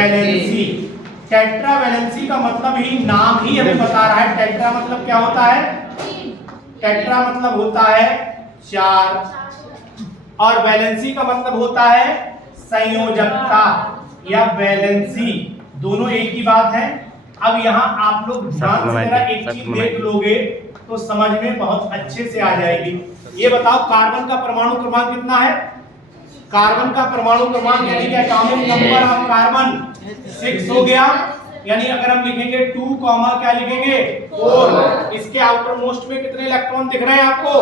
Valency. Tetra valency का मतलब ही नाम ही हमें बता रहा है। टेट्रा मतलब क्या होता है? टेट्रा मतलब होता है 4 और वैलेंसी का मतलब होता है संयोजकता या वैलेंसी, दोनों एक ही बात है। अब यहाँ आप लोग ध्यान से जरा एक चीज देख लोगे तो समझ में बहुत अच्छे से आ जाएगी। ये बताओ कार्बन का परमाणु क्रमांक कितना है? कार्बन का परमाणु क्रमांक यानी कि एटॉमिक नंबर ऑफ कार्बन 6 हो गया। यानी अगर हम लिखेंगे 2 कॉमा क्या लिखेंगे 4। इसके आउटर मोस्ट में कितने इलेक्ट्रॉन दिख रहे हैं आपको?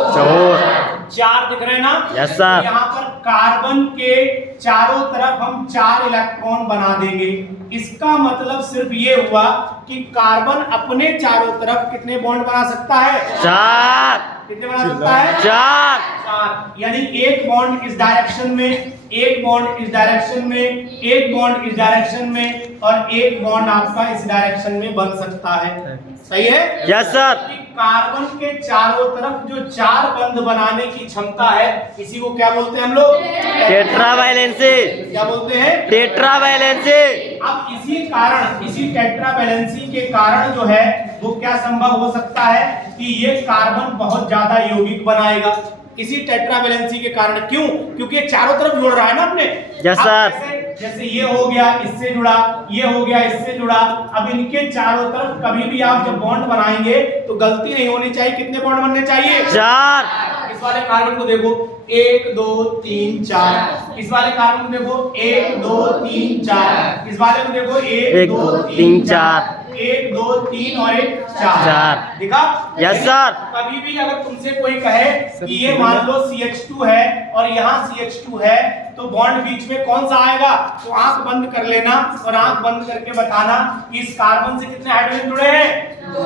4 दिख रहे हैं ना? Yes sir. यहाँ पर कार्बन के चारों तरफ हम 4 इलेक्ट्रॉन बना देंगे। इसका मतलब सिर्फ ये हुआ कि कार्बन अपने चारों तरफ कितने बॉन्ड बना सकता है? 4। कितने बना सकता है? 4। यानी एक बॉन्ड इस डायरेक्शन में, एक बॉन्ड इस डायरेक्शन में, एक बॉन्ड इस डायरेक्शन में और एक बॉन्ड आपका इस डायरेक्शन में बन सकता है। सही है? Yes sir. कार्बन के चारों तरफ जो 4 बंध बनाने की क्षमता है, इसी को क्या बोलते हैं हम लोग? Tetra valency. क्या बोलते हैं? Tetra valency. अब इसी कारण, इसी टेट्रा वैलेंसी के कारण जो है वो क्या संभव हो सकता है कि ये कार्बन बहुत ज्यादा यौगिक बनाएगा। इसी टेट्रा वैलेंसी के कारण। क्यों? क्योंकि ये चारों तरफ जुड़ रहा है ना अपने। Yes sir. जैसे ये हो गया इससे जुड़ा, ये हो गया इससे जुड़ा। अब इनके चारों तरफ कभी भी आप जब बॉन्ड बनाएंगे तो गलती नहीं होनी चाहिए। कितने बॉन्ड बनने चाहिए? 4। इस वाले कार्बन को देखो 1 2 3 4। इस वाले कार्बन को देखो 1 2 3 4। इस वाले को देखो 1 2 3 4। 1 2 3 और 1 4। देखा? Yes sir. कभी भी अगर तुमसे कोई कहे कि ये मान लो CH2 है और यहाँ CH2 है तो बॉन्ड बीच में कौन सा आएगा? तो आंख बंद कर लेना और आंख बंद करके बताना कि इस कार्बन से कितने हाइड्रोजन जुड़े हैं? 2।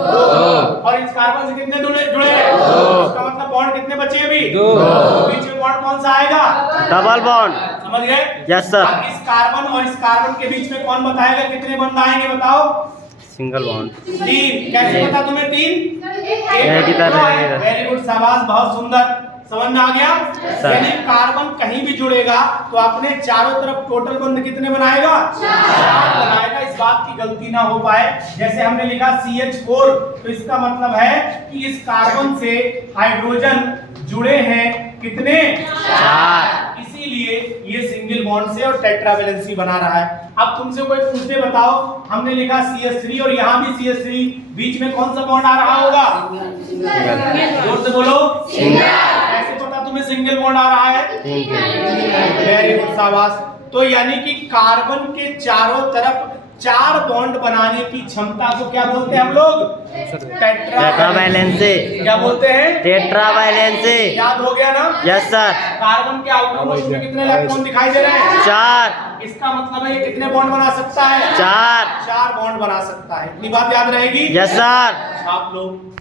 और इस कार्बन से कितने जुड़े हैं? 2। इसका मतलब बॉन्ड कितने बचे अभी? 2। बीच में बॉन्ड कौन सा आएगा? Double bond. समझ गए? Yes sir. अब इस कार्बन और इस कार्बन के बीच में कौन बताएगा कितने बंध आएंगे? बताओ। Single bond. 3। कैसे पता तुम्हें 3? है। वेरी गुड, शाबाश, बहुत सुंदर। समझ में आ गया? यानी कार्बन कहीं भी जुड़ेगा तो अपने चारों तरफ टोटल बंध कितने बनाएगा? 4 बनाएगा। इस बात की गलती ना हो पाए। जैसे हमने लिखा CH4 तो इसका मतलब है कि इस कार्बन से हाइड्रोजन जुड़े हैं कितने? 4। इसीलिए ये सिंगल बॉन्ड से और टेट्रा वैलेंसी बना रहा है। अब तुमसे कोई पूछे बताओ, हमने लिखा CH3 और यहाँ भी CH3, बीच में कौन सा बॉन्ड आ रहा होगा? जोर से बोलो। कैसे पता तुम्हें सिंगल बॉन्ड आ रहा है? वेरी गुड, शाबाश। तो यानी कि कार्बन के चारों तरफ 4 बॉन्ड बनाने की क्षमता को क्या बोलते हैं हम लोग? Tetra valency. क्या बोलते हैं? Tetra valency. याद हो गया ना? Yes sir. कार्बन के आउटर मोस्ट में कितने इलेक्ट्रॉन दिखाई दे रहे हैं? 4। इसका मतलब है ये कितने बॉन्ड बना सकता है? 4। 4 बॉन्ड बना सकता है। इतनी बात याद रहेगी? Yes sir. आप लोग